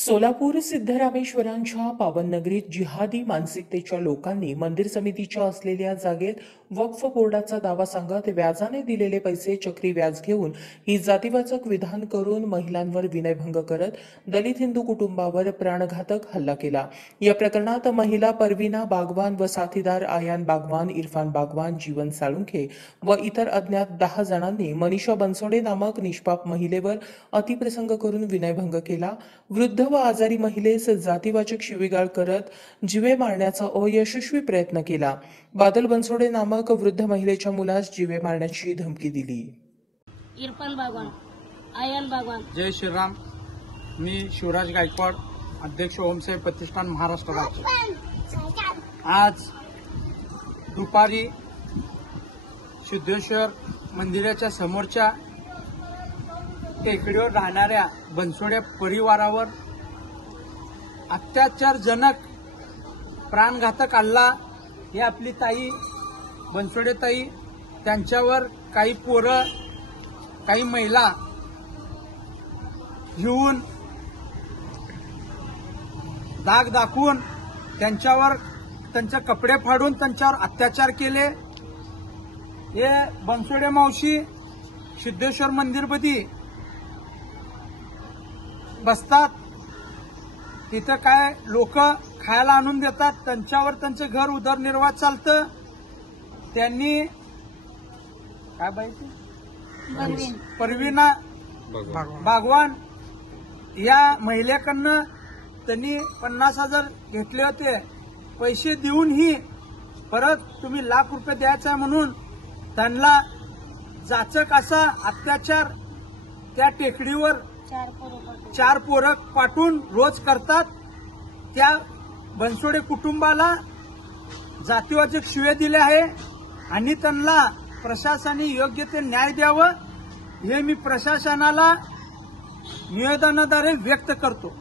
सोलापूर सिद्धरामेश्वरांच्या पावननगरीत जिहादी मानसिकतेच्या लोकांनी मंदिर समितीच्या असलेल्या जागेत वक्फ बोर्डाचा दावा सांगत व्याजाने दिलेले पैसे चक्री व्याज घेऊन ही जातीवाचक विधान करून महिलांवर विनयभंग करत दलित हिंदू कुटुंबावर प्राणघातक हल्ला केला। या प्रकरणात महिला परवीना बागवान व साथीदार आयान बागवान, इरफान बागवान, जीवन साळुंखे व इतर अज्ञात 10 जणांनी मनीषा बनसोडे नामक निष्पाप महिलेवर अतिप्रसंग करून विनयभंग केला। वृद्ध व आजारी महिलेस जातीवाचक शिवीगाळ करत जीवे मारण्याचा अयशस्वी प्रयत्न केला। बादल बनसोडे नामक वृद्ध महिलेच्या मुलास जीवे मारण्याची धमकी दिली। इरफान बागवान, आयन बागवान। जय श्रीराम। मी शिवराज गायकवाड, अध्यक्ष ओमसाहेब प्रतिष्ठान महाराष्ट्र राज्य। आज दुपारी सिद्धेश्वर मंदिराच्या समोरच्या टेकडीवर राहणाऱ्या बनसोडे परिवारावर अत्याचारजनक प्राणघातक हल्ला ही आपली ताई बनसोडे ताई त्यांच्यावर काही पोरं काही महिला घेऊन दाग दाखवून त्यांच्यावर त्यांचे कपडे फाडून त्यांच्यावर अत्याचार केले। हे बनसोडे मावशी सिद्धेश्वर मंदिरमध्ये बसतात, तिथं काय लोक खायला आणून देतात, त्यांच्यावर त्यांचं घर उदरनिर्वाह चालतं। त्यांनी काय बाई परवीना बागवान या महिलेकडनं त्यांनी 50,000 घेतले होते। पैसे देऊनही परत तुम्ही लाख रुपये द्यायचा म्हणून त्यांना जाचक असा अत्याचार त्या टेकडीवर 4 पोरं पाठवून रोज करतात। त्या बनसोडे कुटुंबाला जातीवाचक शिवे दिले आहे आणि त्यांना प्रशासनाने योग्य ते न्याय द्यावं हे मी प्रशासनाला निवेदनाद्वारे व्यक्त करतो।